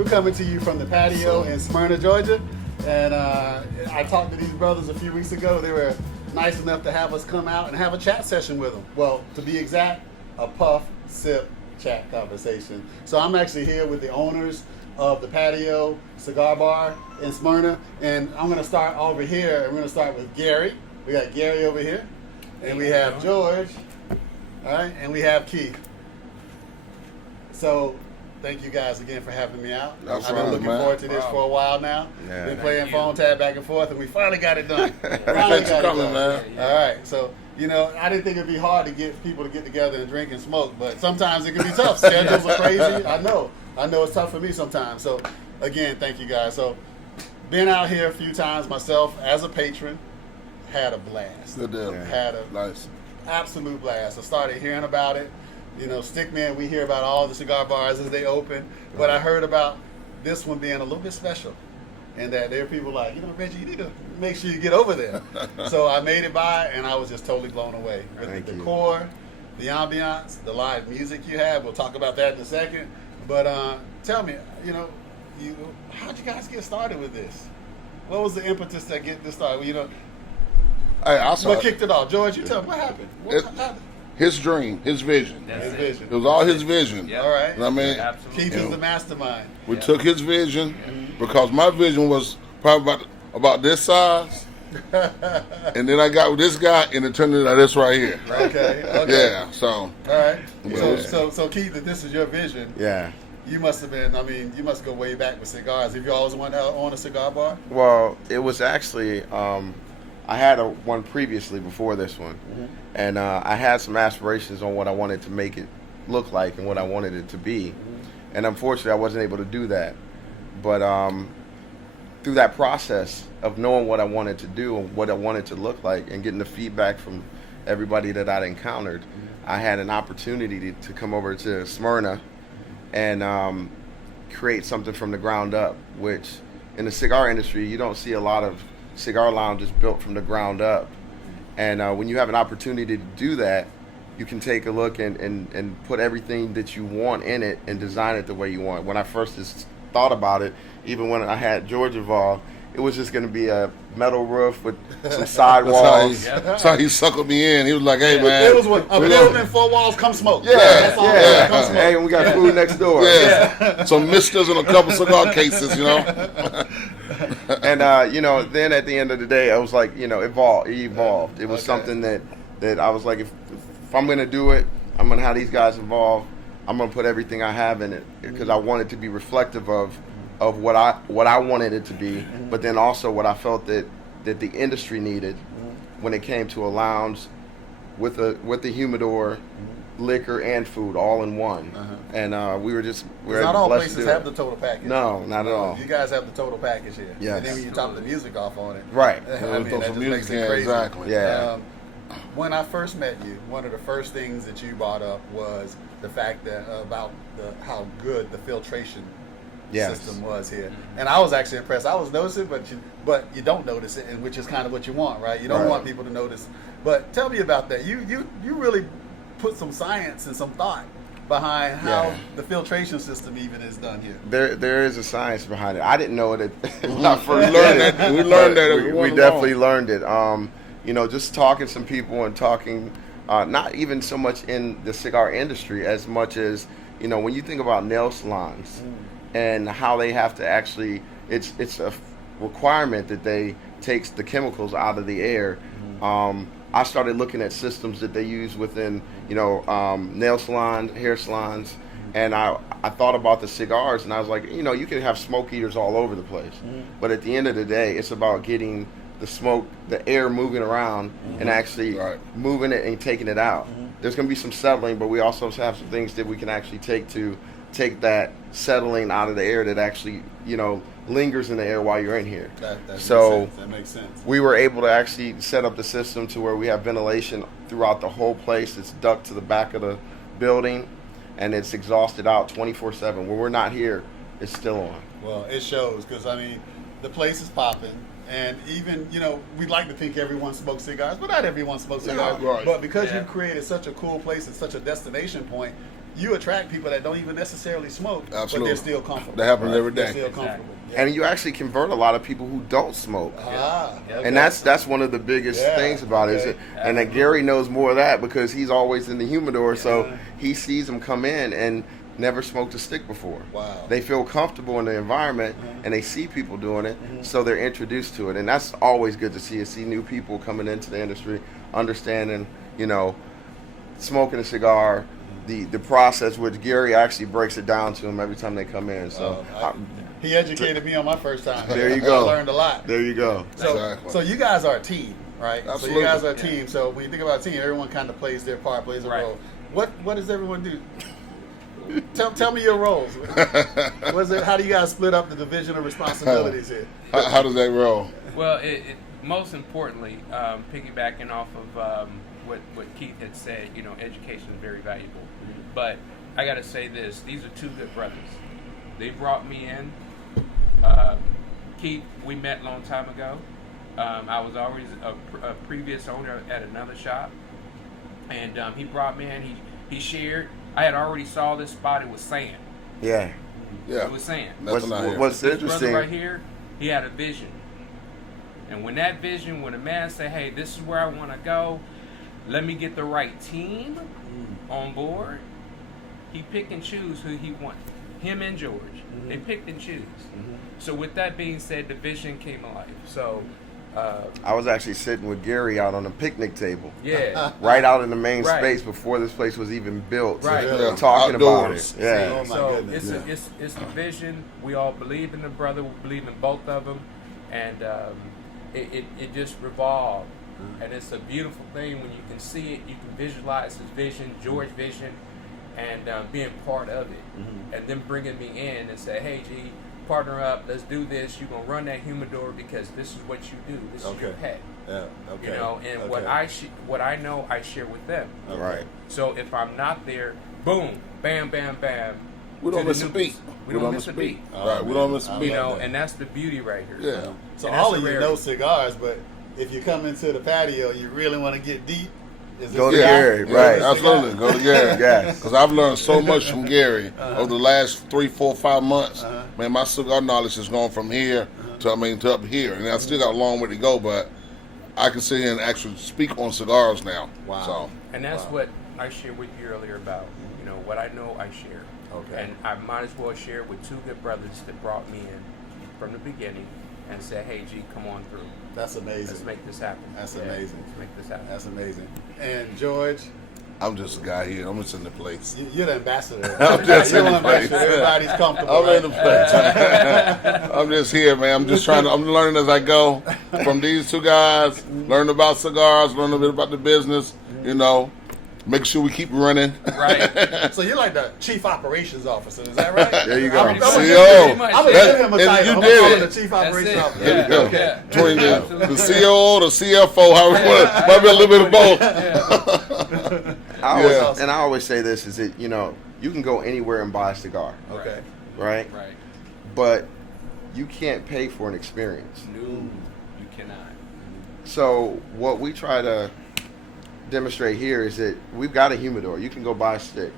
We're coming to you from the patio in Smyrna, Georgia. And I talked to these brothers a few weeks ago. They were nice enough to have us come out and have a chat session with them. Well, to be exact, a puff, sip, chat conversation. So I'm actually here with the owners of the Patio Cigar Bar in Smyrna. And I'm going to start over here. I'm going to start with Gary. We got Gary over here. And we have George. All right. And we have Keith. So thank you guys again for having me out. I've been looking forward to this for a while now. Yeah. Been playing phone tag back and forth, and we finally got it done. Finally got it done. Man. All right. So, you know, I didn't think it'd be hard to get people to get together and drink and smoke, but sometimes it can be tough. Schedules are crazy. I know it's tough for me sometimes. So, again, thank you guys. So, been out here a few times myself as a patron. Had a blast. Good deal. Had a absolute blast. I started hearing about it. You know, StickMan, we hear about all the cigar bars as they open, but I heard about this one being a little bit special, and that there are people like, you know, Reggie, you need to make sure you get over there. So I made it by, and I was just totally blown away with the decor, the ambiance, the live music you have. We'll talk about that in a second. But tell me, you know, how'd you guys get started with this? What was the impetus to get this started? You know, what kicked it off? George, you tell me, what happened? What happened? His dream, his vision. His vision. It was all his vision. Yep. All right. You know what I mean? Absolutely. Keith is the mastermind. We took his vision because my vision was probably about this size. And then I got with this guy and it turned into this right here. Okay. Yeah, so. All right. Yeah. So Keith, if this is your vision. Yeah. You must have been, I mean, you must go way back with cigars. Have you always wanted to own a cigar bar? Well, it was actually, I had one previously before this one. And I had some aspirations on what I wanted to make it look like and what I wanted it to be. And unfortunately, I wasn't able to do that. But through that process of knowing what I wanted to do and what I wanted to look like and getting the feedback from everybody that I'd encountered, I had an opportunity to come over to Smyrna and create something from the ground up, which in the cigar industry, you don't see a lot of cigar lounges built from the ground up. And when you have an opportunity to do that, you can take a look and put everything that you want in it and design it the way you want. When I first just thought about it, even when I had George involved, it was just going to be a metal roof with some sidewalls. That's how he suckled me in. He was like, hey, man. It was a building, 4 walls, come smoke. Yeah, that's all. yeah. Come smoke. Hey, and we got food next door. Yeah. Some misters and a couple cigar cases, you know. And, you know, then at the end of the day, I was like, you know, it evolved. It was something that I was like, if I'm going to do it, I'm going to have these guys involved. I'm going to put everything I have in it because I want it to be reflective of what I wanted it to be, but then also what I felt that the industry needed when it came to a lounge with a humidor, liquor and food all in one. And we're not all places have the total package. No, not at all. You guys have the total package here. Yes. And then when you top the music off on it. Right. I mean, that just makes it crazy. Exactly. Yeah. When I first met you, one of the first things that you brought up was the fact that about how good the filtration system was here, and I was actually impressed. I was noticing, but you don't notice it, and which is kind of what you want, right? You don't want people to notice. But tell me about that. You really put some science and some thought behind how the filtration system even is done here. There is a science behind it. I didn't know it when I first learned that. We learned that. We definitely learned it. You know, just talking to some people and talking, not even so much in the cigar industry as much as, you know, when you think about nail salons and how they have to actually, it's a requirement that they takes the chemicals out of the air. I started looking at systems that they use within, you know, nail salons, hair salons, and I thought about the cigars, and I was like, you know, you can have smoke eaters all over the place, but at the end of the day, it's about getting the smoke, the air moving around and actually moving it and taking it out. There's going to be some settling, but we also have some things that we can actually take that settling out of the air that actually, you know, lingers in the air while you're in here. That makes sense. We were able to actually set up the system to where we have ventilation throughout the whole place. It's duct to the back of the building, and it's exhausted out 24/7. When we're not here, it's still on. Well, it shows, because, I mean, the place is popping. And even, you know, we'd like to think everyone smokes cigars, but not everyone smokes cigars. But because you've created such a cool place and such a destination point, you attract people that don't even necessarily smoke, Absolutely. but they're still comfortable. That happens every They're day. still Exactly. comfortable. Yeah. And you actually convert a lot of people who don't smoke. Okay. And that's one of the biggest Yeah, things about it. okay. And that Gary knows more of that because he's always in the humidor, so Yeah. he sees them come in and never smoked a stick before. Wow. They feel comfortable in the environment and they see people doing it, so they're introduced to it. And that's always good to see new people coming into the industry, understanding, smoking a cigar, the process, which Gary actually breaks it down to them every time they come in. So He educated me on my first time. There you go. I learned a lot. there you go. So, Exactly. so you guys are a team, right? Absolutely. So you guys are a team. So when you think about a team, everyone kind of plays their part, plays a Right. role. What does everyone do? Tell me your roles. How do you guys split up the division of responsibilities here? How does that roll? Well, it most importantly, piggybacking off of what Keith had said, education is very valuable. But I got to say this: these are two good brothers. They brought me in. Keith, we met a long time ago. I was always a previous owner at another shop, and he brought me in. He shared. I had already saw this spot. It was sand. Yeah. Yeah. It was sand. Nothing out here. What's This brother interesting? right here, he had a vision. And when that vision, when a man said, hey, this is where I want to go, let me get the right team on board, he pick and choose who he wants. Him and George. They picked and choose. So with that being said, the vision came alive. So, I was actually sitting with Gary out on a picnic table. yeah. Right out in the main Right. space before this place was even built. Right. Yeah. Talking Outdoors. about it. Yeah. Oh, my So goodness. it's the vision. We all believe in the brother. We believe in both of them, and it just revolved. And it's a beautiful thing when you can see it. You can visualize his vision, George's vision, and being part of it. And then bringing me in and say, hey, G, partner up. Let's do this. You're gonna run that humidor because this is what you do. This is your pet. Yeah. Okay. And what I know, I share with them. Right. So if I'm not there, boom, bam, bam, bam. We don't to the miss a new- beat. We don't miss a beat. Right. We don't miss a I beat. love that. And that's the beauty right here. Yeah. So And all that's of a you rarity. know cigars, but if you come into the patio, you really want to get deep. Is Go to this guy? Gary, Yeah, right. this Absolutely. guy. Go to Gary. Yes. Because I've learned so much from Gary over the last 3, 4, 5 months. Man, my cigar knowledge has gone from here to up here. And I still got a long way to go, but I can sit here and actually speak on cigars now. Wow. So, And that's what I shared with you earlier about, what I know, I share. Okay. And I might as well share with two good brothers that brought me in from the beginning and said, hey, G, come on through. That's amazing. Let's make this happen. That's Yeah, amazing. Let's make this happen. That's amazing. And George, I'm just a guy here. I'm just in the place. you're the ambassador. I'm just You're in the the place. ambassador. Everybody's comfortable. I'm in the right? place. I'm just here, man. I'm just I'm learning as I go from these two guys, learning about cigars, learning a bit about the business, make sure we keep running. Right. So you're like the chief operations officer, is that right? There you go. I'm gonna CEO. give him a And title. you I'm did calling it. the chief That's operations it. officer. There you go. Yeah. Between the Absolutely. COO, the CFO, however you want it. Might be a little bit of both. I always say this is that, you can go anywhere and buy a cigar, Okay. right? Right. But you can't pay for an experience. No, you cannot. So what we try to demonstrate here is that we've got a humidor. You can go buy a stick.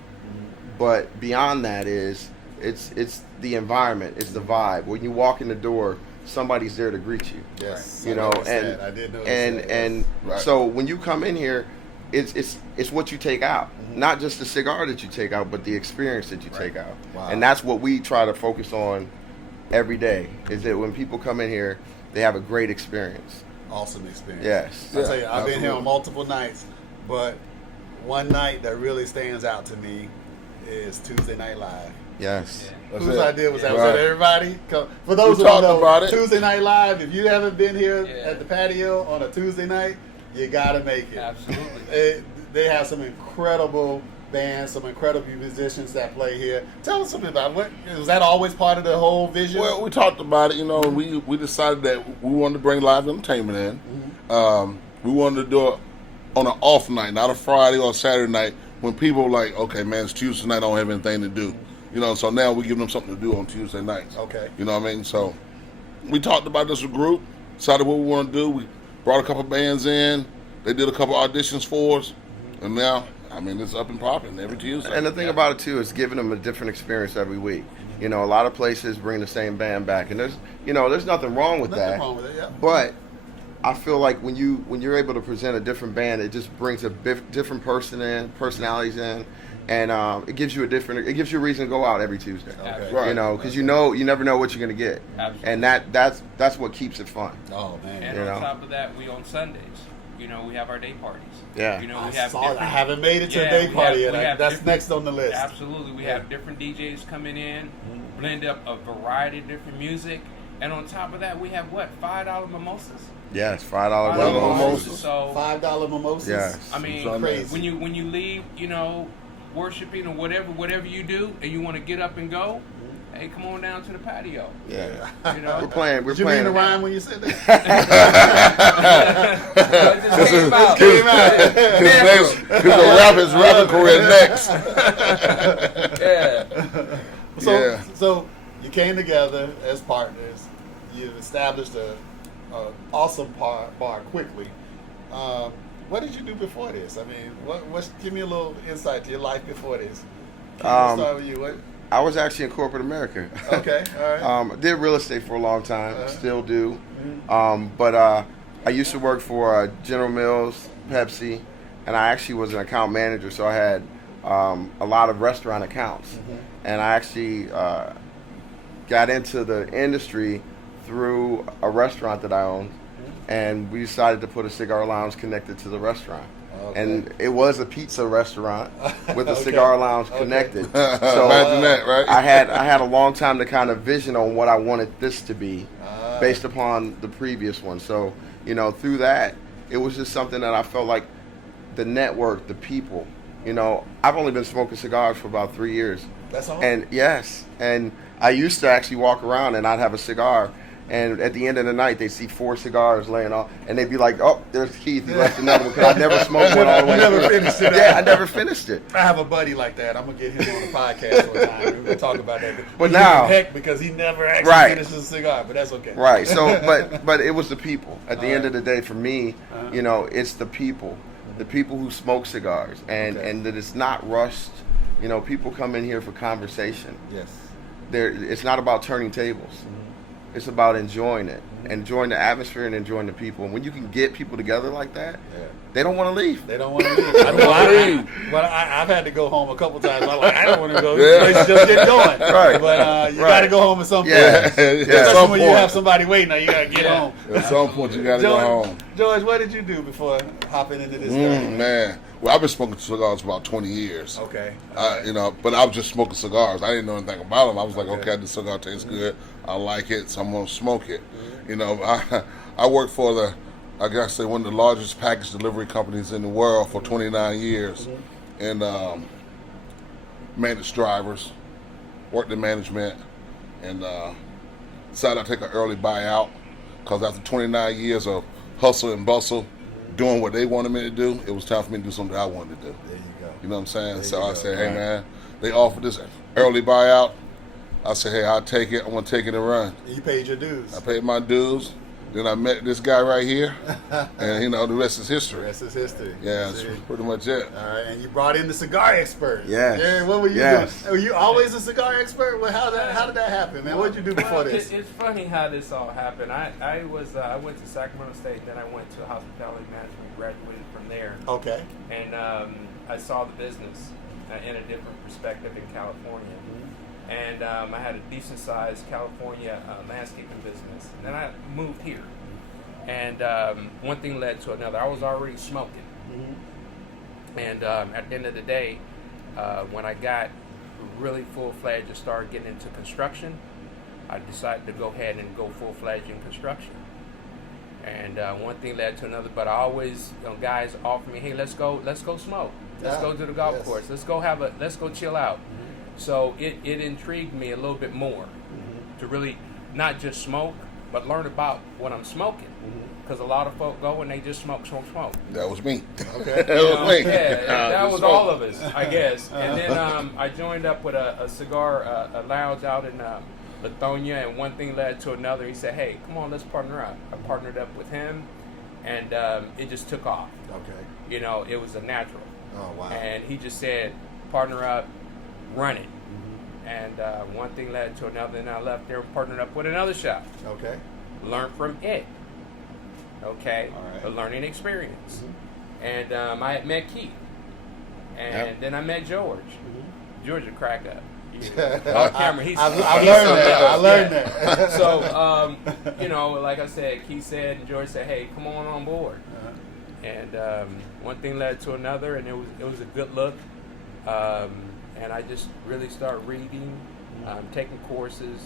But beyond that is it's the environment, it's the vibe. When you walk in the door, somebody's there to greet you. Yes. You I know, noticed and that. I did notice and that, and yes. Right. so when you come in here, it's what you take out, not just the cigar that you take out, but the experience that you take out. Wow. And that's what we try to focus on every day. Is that when people come in here, they have a great experience. Awesome experience. Yes. I tell you, I've been here absolutely. on multiple nights, but one night that really stands out to me is Tuesday Night Live. Yes. That's Whose it. idea was that? Right. Was that everybody? For those We who don't talked know, about it. Tuesday Night Live, if you haven't been here Yeah. at the patio on a Tuesday night, you got to make it. Absolutely. They have some incredible bands, some incredible musicians that play here. Tell us something about what was that always part of the whole vision? Well, we talked about it, and we decided that we wanted to bring live entertainment in. We wanted to do it on an off night, not a Friday or a Saturday night, when people are like, okay, man, it's Tuesday night, I don't have anything to do. So now we give them something to do on Tuesday nights. Okay. You know what I mean? So we talked about this as a group, decided what we want to do. We brought a couple bands in. They did a couple auditions for us. And now, mean, it's up and popping every Tuesday. And the thing about it too is giving them a different experience every week. You know, a lot of places bring the same band back, and there's nothing wrong with Nothing that. wrong with it, yeah. But I feel like when you're able to present a different band, it just brings a different personalities in, and it gives you a reason to go out every Tuesday. Okay. Right. You know, because you never know what you're gonna get, Absolutely. and that's what keeps it fun. Oh man. And You on know. top of that, we on Sundays. You know, we have our day parties. Yeah. You know, I we have saw it. I different- haven't made it to Yeah, a day we party have- yet. we have That's different- next on the list. Absolutely. We have different DJs coming in, blend up a variety of different music. And on top of that, we have what? $5 mimosas? Yes, $5 $5 mimosas. mimosas. So, $5 mimosas. Yes. I mean, Crazy. when you leave, you know, worshiping or whatever you do, and you want to get up and go, hey, come on down to the patio. Yeah. You know, We're playing. Did you mean to rhyme when you said that? It just came out. Came out. His rapping career next. Yeah. So you came together as partners. You've established a awesome bar quickly. What did you do before this? I mean, give me a little insight to your life before this. Can we start with you? What? I was actually in corporate America. Okay, all right. Did real estate for a long time, still do. But I used to work for General Mills, Pepsi, and I actually was an account manager, so I had a lot of restaurant accounts. And I actually got into the industry through a restaurant that I owned, and we decided to put a cigar lounge connected to the restaurant. Okay. And it was a pizza restaurant with a Okay. cigar lounge Okay. connected. So imagine that, right? I had a long time to kind of vision on what I wanted this to be, based upon the previous one. So you know, through that, it was just something that I felt like the network, the people. You know, I've only been smoking cigars for about 3 years. That's all. And yes, and I used to actually walk around and I'd have a cigar, and at the end of the night they'd see 4 cigars laying off, and they'd be like, "Oh, there's Keith. He left another one," because I never smoked one all the way. You never through. finished it. Yeah, I never finished it. I have a buddy like that. I'm gonna get him on the podcast one time. We're gonna talk about that. But He now- gives me heck, because he never actually Right. finishes a cigar, but that's okay. Right. So, but it was the people. At the end of the day, for me, you know, it's the people who smoke cigars, and Okay. and that it's not rushed. You know, people come in here for conversation. Yes. It's not about turning tables. It's about enjoying it, enjoying the atmosphere, and enjoying the people. And when you can get people together like that, they don't want to leave. They don't want to leave. I know. But I've had to go home a couple times. I'm like, I don't want to go. Yeah. Let's just get going. Right. But you Right. got to go home at some point. Yeah. Especially Yeah. At some when you point. have somebody waiting. Now you got to get home. At some point, you got to go home. George, what did you do before hopping into this thing? Man, well, I've been smoking cigars for about 20 years. Okay. You know, but I was just smoking cigars. I didn't know anything about them. I was like, Okay. okay, this cigar tastes good. I like it, so I'm gonna smoke it. You know, I worked for I guess one of the largest package delivery companies in the world for 29 years, and managed drivers, worked in management, and decided I'd take an early buyout because after 29 years of hustle and bustle, doing what they wanted me to do, it was time for me to do something that I wanted to do. There you go. You know what I'm saying? There So you I go. said, hey, Right. man, they offered this early buyout. I said, hey, I'll take it. I'm going to take it and run. You paid your dues. I paid my dues. Then I met this guy right here. And, you know, the rest is The history. rest is history. Yeah, that's See? pretty much it. All right, and you brought in the cigar expert. Yes. Yeah, what were you Yes. doing? Were you always a cigar expert? Well, how did that happen, man? What did you do before this? It's funny how this all happened. I went to Sacramento State, then I went to hospitality management, graduated from there, Okay. and I saw the business in a different perspective in California. And I had a decent sized California landscaping business. And then I moved here. And one thing led to another. I was already smoking. And at the end of the day, when I got really full-fledged and started getting into construction, I decided to go ahead and go full-fledged in construction. And one thing led to another, but I always, guys offer me, hey, let's go smoke. Let's go to the golf course. Let's go chill out. So it intrigued me a little bit more to really not just smoke, but learn about what I'm smoking. Because a lot of folk go and they just smoke. That was me. Okay. That was me. Yeah, that Just was smoke. all of us, I guess. And then I joined up with a cigar a lounge out in Lithonia, and one thing led to another. He said, hey, come on, let's partner up. I partnered up with him, and it just took off. Okay. You know, it was a natural. Oh, wow. And he just said, partner up, run it. And one thing led to another, and I left there and partnered up with another shop. Okay. Learn from it. Okay? All right. A learning experience. And I had met Keith. And then I met George. George would crack up. Off camera, he's I learned that. I learned that. So, you know, like I said, Keith said, and George said, hey, come on board. And one thing led to another, and it was a good look. And I just really started reading, taking courses,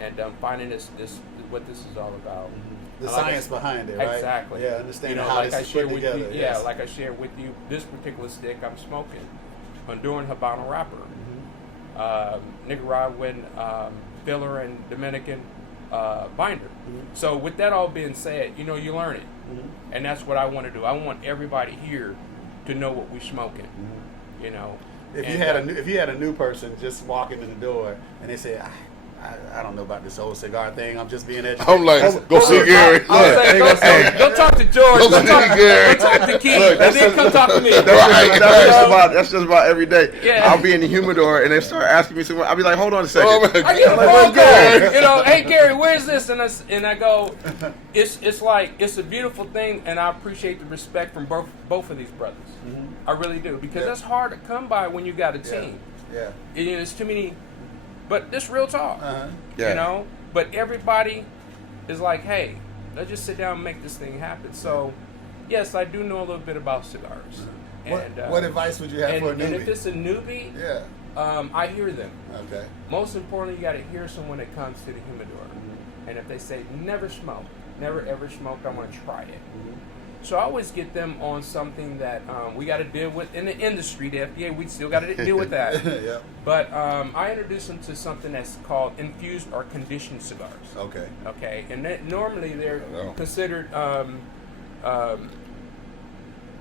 and finding this what this is all about. The science behind it, right? Exactly. Yeah, understanding how like this is put together. Yes. Like I shared with you, this particular stick I'm smoking, Honduran Habano wrapper, Nicaraguan filler and Dominican binder. So with that all being said, you know, you learn it, and that's what I want to do. I want everybody here to know what we're smoking. You know. If you had a new person just walking in the door and they say, I don't know about this old cigar thing, I'm just being educated. I'm like, go see Gary. Go talk to George. Go talk to Keith. And then come talk to me. That's just about every day. Yeah. I'll be in the humidor and they start asking me something. I'll be like, hold on a second. I get a phone call. You know, hey Gary, where's this? And I go, it's like it's a beautiful thing, and I appreciate the respect from both of these brothers. I really do, because that's hard to come by when you got a team. Yeah. It's too many. But this real talk, Yeah. you know. But everybody is like, hey, let's just sit down and make this thing happen. So, yes, I do know a little bit about cigars. And what advice would you have for a newbie? And if it's a newbie, I hear them. Okay. Most importantly, you got to hear someone that comes to the humidor. And if they say, never smoke, never ever smoked, I want to try it. So I always get them on something that we got to deal with in the industry. The FDA, we still got to deal with that. Yeah. But I introduce them to something that's called infused or conditioned cigars. Okay. Okay, and normally they're considered.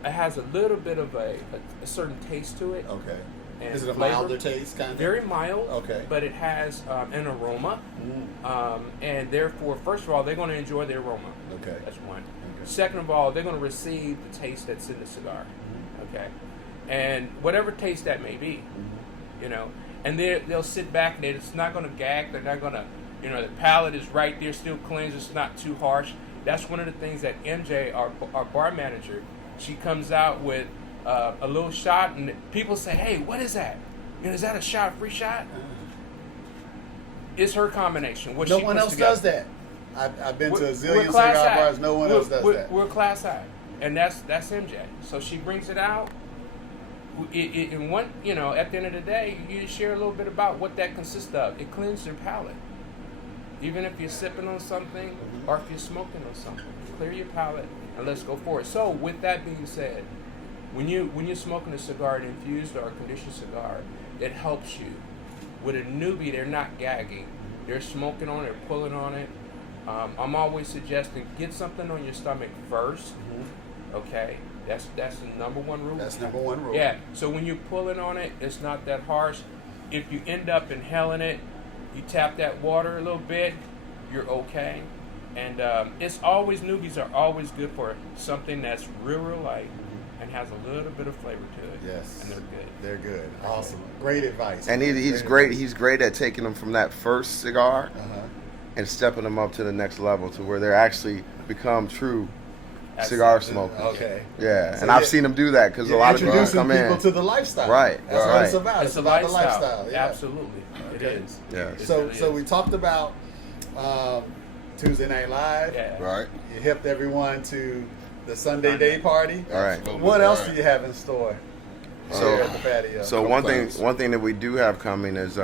It has a little bit of a certain taste to it. Okay. And Is it a flavor. milder taste kind of? Very mild. Okay. But it has an aroma, and therefore, first of all, they're going to enjoy the aroma. Okay. That's one. Okay. Second of all, they're going to receive the taste that's in the cigar. Okay, and whatever taste that may be, you know, and they'll sit back and it's not going to gag. They're not going to, you know, the palate is right there, still cleansed. It's not too harsh. That's one of the things that MJ, our bar manager, she comes out with a little shot, and people say, "Hey, what is that? You know, is that a shot, free shot?" It's her combination. What No she one puts else together. does that. I've been to a We're zillion class cigar act. bars. No one else does that. We're class act, and that's MJ. So she brings it out. And one, you know, at the end of the day, you share a little bit about what that consists of. It cleans your palate. Even if you're sipping on something or if you're smoking on something, clear your palate and let's go for it. So with that being said, when you're smoking a cigar, an infused or a conditioned cigar, it helps you. With a newbie, they're not gagging. They're smoking on it, pulling on it. I'm always suggesting get something on your stomach first. Okay, that's the number one rule. That's number one rule. Yeah. So when you're pulling on it, it's not that harsh. If you end up inhaling it, you tap that water a little bit, you're okay. And it's always, newbies are always good for something that's real light and has a little bit of flavor to it. Yes. And they're good. They're good. Awesome. Great advice. And he's great. He's great at taking them from that first cigar and stepping them up to the next level to where they're actually become true cigar smokers. Okay. Yeah, So and I've seen them do that because a lot of people introducing come people in. to the lifestyle. Right, That's what right. it's about. It's a about the lifestyle. Yeah. Absolutely. It Okay. is. Yeah. It So really so is. we talked about Tuesday Night Live. Yeah. Right. You hipped everyone to the Sunday day party. All right. Absolutely. What else Right. do you have in store? So- here at the patio. So Couple things. one thing that we do have coming is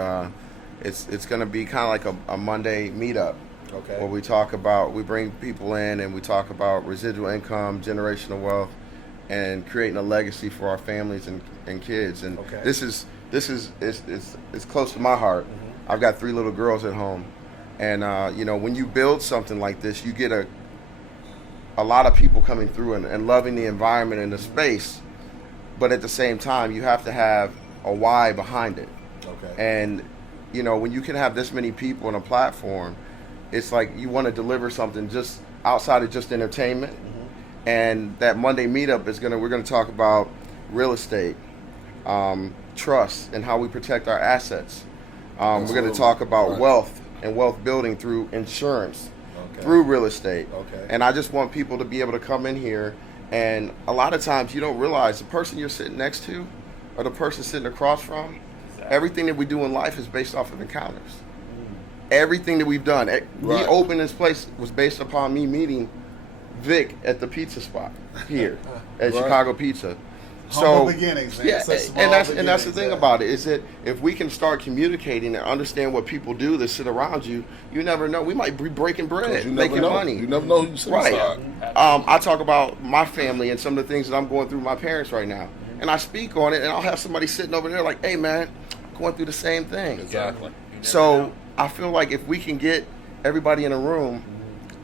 it's going to be kind of like a Monday meetup. Okay. Where we bring people in and we talk about residual income, generational wealth, and creating a legacy for our families and kids. And Okay. this is it's close to my heart. I've got 3 little girls at home, and you know, when you build something like this, you get a lot of people coming through and loving the environment and the space. But at the same time, you have to have a why behind it. Okay. And you know, when you can have this many people on a platform, it's like you want to deliver something just outside of just entertainment. And that Monday meetup we're gonna talk about real estate, trust and how we protect our assets. We're going Absolutely. to talk about Right. wealth and wealth building through insurance, Okay. through real estate. Okay. And I just want people to be able to come in here, and a lot of times you don't realize the person you're sitting next to or the person sitting across from, everything that we do in life is based off of encounters. Everything that we've done, me Right. opening this place was based upon me meeting Vic at the pizza spot here at Right. Chicago Pizza. Humble beginnings, man. Yeah, Such small and that's the beginnings, thing yeah. about it, is that if we can start communicating and understand what people do that sit around you, you never know. We might be breaking bread, You never making know. money. You never know who you sit Right. beside. I talk about my family and some of the things that I'm going through with my parents right now, and I speak on it, and I'll have somebody sitting over there like, "Hey, man, I'm going through the same thing." Exactly. So I feel like if we can get everybody in a room,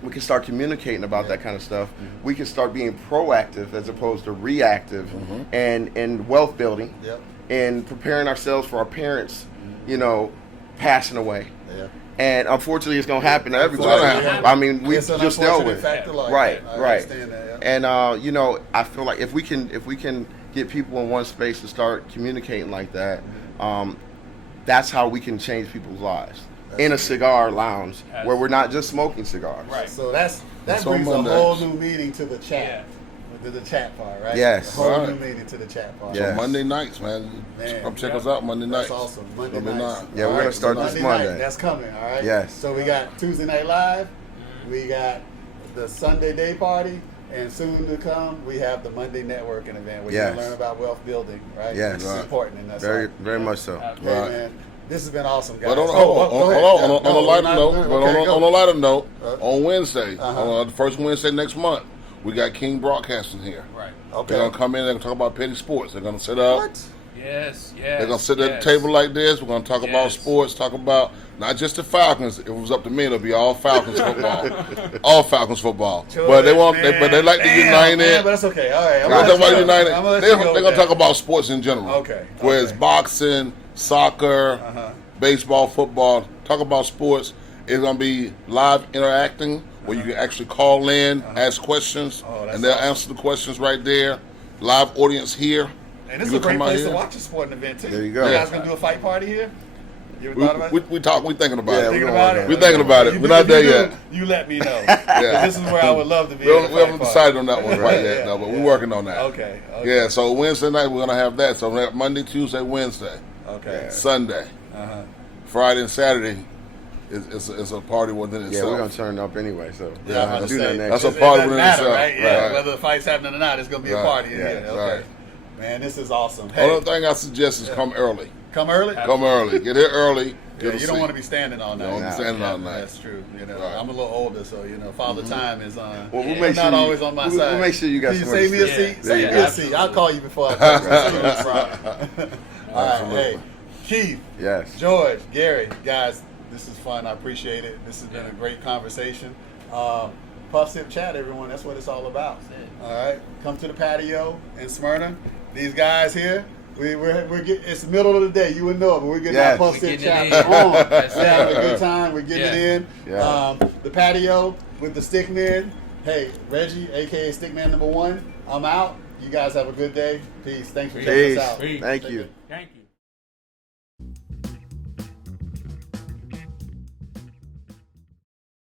we can start communicating about that kind of stuff. We can start being proactive as opposed to reactive, and wealth building, Yep. and preparing ourselves for our parents, passing away. Yeah. And unfortunately, it's going to happen to everybody. gonna I mean, we It's an just dealt unfortunate with fact of life. right, I right. understand that, yeah. And I feel like if we can get people in one space to start communicating like that, that's how we can change people's lives in a cigar lounge where we're not just smoking cigars. Right. So that That's on brings a Mondays. whole new meaning to the chat. Yeah. To the chat part, right? Yes. A whole Right. new meaning to the chat part. Yeah. So Monday nights, man. Man, Come check yeah. us out Monday nights. That's awesome. Monday Monday nights. night. Yeah, we're All gonna start so this night, Monday. that's coming, all right? Yes. So we got Tuesday Night Live, we got the Sunday Day Party, and soon to come, we have the Monday Networking event where Yes. you can learn about wealth building, right? Yes. It's Right. important in that Very, side. very much so. Hey, Right. man, this has been awesome, guys. But on, Oh, hold go on, ahead. hold on, Yeah, on a no, lighter not- note, okay, but go. on a lighter note, Uh-huh. on Wednesday, Uh-huh. on the first Wednesday next month, we got King Broadcasting here. Right. Okay. They're gonna come in. They're gonna talk about petty sports. They're gonna sit up. What? Yes. They're gonna sit at the table like this. We're gonna talk about Yes. sports. Talk about not just the Falcons. If it was up to me, it'll be all Falcons football. All Falcons football. But they want. But they like to unite man, it. but that's okay. All right. I'm They're gonna talking let about you go. united. I'm gonna let They're you go gonna with talk that. about sports in general. Okay, Whereas okay. boxing, soccer, Uh-huh. baseball, football. Talk about sports. It's gonna be live interacting where you can actually call in, ask questions, Oh, that's and they'll awesome. answer the questions right there. Live audience here. And this is You a great come out place to here. watch a sporting event too. There you go. You guys gonna do a fight party here? You ever thought about it? We talk. We thinking about Yeah, it. Thinking we're about gonna it? We're thinking about it. You We're do- not if you there do, yet. You let me know. Yeah. This is where I would love to be. We at a haven't fight decided party. on that one quite yet, though, but we're working on that. Okay. Yeah, so Wednesday night we're gonna have that. So we have Monday, Tuesday, Wednesday, Okay. Sunday, Uh-huh. Friday, and Saturday is a party within Yeah, itself. we're gonna turn up anyway, so Yeah, I'm we'll gonna do say, that That's next. a part it of doesn't it matter, itself. right? Yeah, Right. whether the fight's happening or not, it's gonna be a Right. party in Yeah, here. Okay. right. Man, this is awesome. Hey, Only thing I suggest is come early. come early. Come early. Get here early. Yeah, Get a you don't seat. want to be standing all night. You don't want to be standing all night. That's true. You know, Right. I'm a little older, so Father Time is on. Well, we'll I'm make not sure you- always on my we'll- side. we'll make sure you got Can you somewhere save to me a sit. seat? Yeah, Save yeah, me a seat. I'll call you before I come. Save me a seat. All right, hey, Keith, Yes. George, Gary, guys, this is fun. I appreciate it. This has been a great conversation. Puff Sip Chat, everyone. That's what it's all about. All right, come to the patio in Smyrna. These guys here. We're getting, it's the middle of the day. You would know it, but we're getting Yes. our Puff We're Sip getting Chat it in. on. That's We're having a it. good time. We're getting it in. Yeah. The patio with the StickMan. Hey, Reggie, aka StickMan #1. I'm out. You guys have a good day. Peace. Thanks for checking Peace. us out. Peace. Thank you. Thank you.